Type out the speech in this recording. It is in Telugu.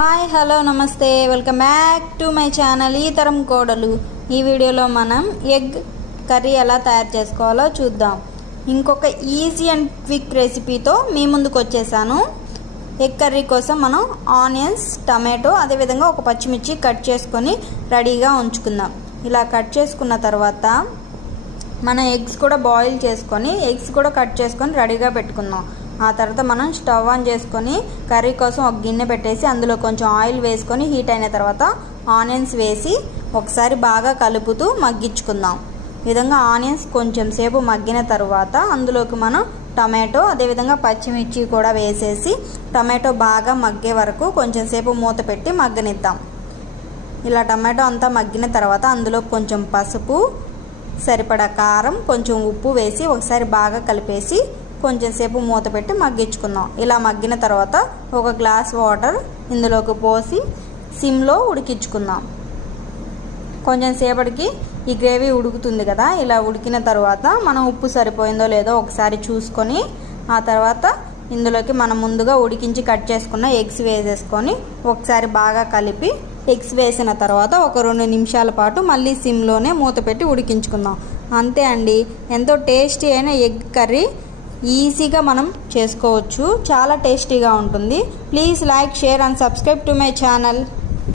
హాయ్ హలో నమస్తే welcome back to my channel ఈ తరం కోడలు. ఈ వీడియోలో మనం ఎగ్ కర్రీ ఎలా తయారు చేసుకోవాలో చూద్దాం. ఇంకొక ఈజీ అండ్ క్విక్ రెసిపీతో మీ ముందుకు వచ్చేసాను. ఎగ్ కర్రీ కోసం మనం ఆనియన్స్, టమాటో, అదేవిధంగా ఒక పచ్చిమిర్చి కట్ చేసుకొని రెడీగా ఉంచుకుందాం. ఇలా కట్ చేసుకున్న తర్వాత మన ఎగ్స్ కూడా బాయిల్ చేసుకొని కట్ చేసుకొని రెడీగా పెట్టుకుందాం. ఆ తర్వాత మనం స్టవ్ ఆన్ చేసుకొని కర్రీ కోసం ఒక గిన్నె పెట్టేసి అందులో కొంచెం ఆయిల్ వేసుకొని హీట్ అయిన తర్వాత ఆనియన్స్ వేసి ఒకసారి బాగా కలుపుతూ మగ్గించుకుందాం. ఈ విధంగా ఆనియన్స్ కొంచెం సేపు మగ్గిన తర్వాత అందులోకి మనం టమాటో, అదేవిధంగా పచ్చిమిర్చి కూడా వేసేసి టమాటో బాగా మగ్గే వరకు కొంచెం సేపు మూత పెట్టి మగ్గనిద్దాం. ఇలా టమాటో అంతా మగ్గిన తర్వాత అందులో కొంచెం పసుపు, సరిపడా కారం, కొంచెం ఉప్పు వేసి ఒకసారి బాగా కలిపేసి కొంచెం సేపు మూత పెట్టి మగ్గించుకుందాం. ఇలా మగ్గిన తర్వాత ఒక గ్లాస్ వాటర్ ఇందులోకి పోసి సిమ్లో ఉడికించుకుందాం. కొంచెం సేపటికి ఈ గ్రేవీ ఉడుకుతుంది కదా, ఇలా ఉడికిన తర్వాత మనం ఉప్పు సరిపోయిందో లేదో ఒకసారి చూసుకొని ఆ తర్వాత ఇందులోకి మనం ముందుగా ఉడికించి కట్ చేసుకున్న ఎగ్స్ వేసేసుకొని ఒకసారి బాగా కలిపి ఎగ్స్ వేసిన తర్వాత ఒక 2 నిమిషాల పాటు మళ్ళీ సిమ్లోనే మూత పెట్టి ఉడికించుకుందాం. అంతే అండి, ఎంతో టేస్టీ అయిన ఎగ్ కర్రీ ఈజీగా మనం చేసుకోవచ్చు. చాలా టేస్టీగా ఉంటుంది. Please like, share and subscribe to my channel.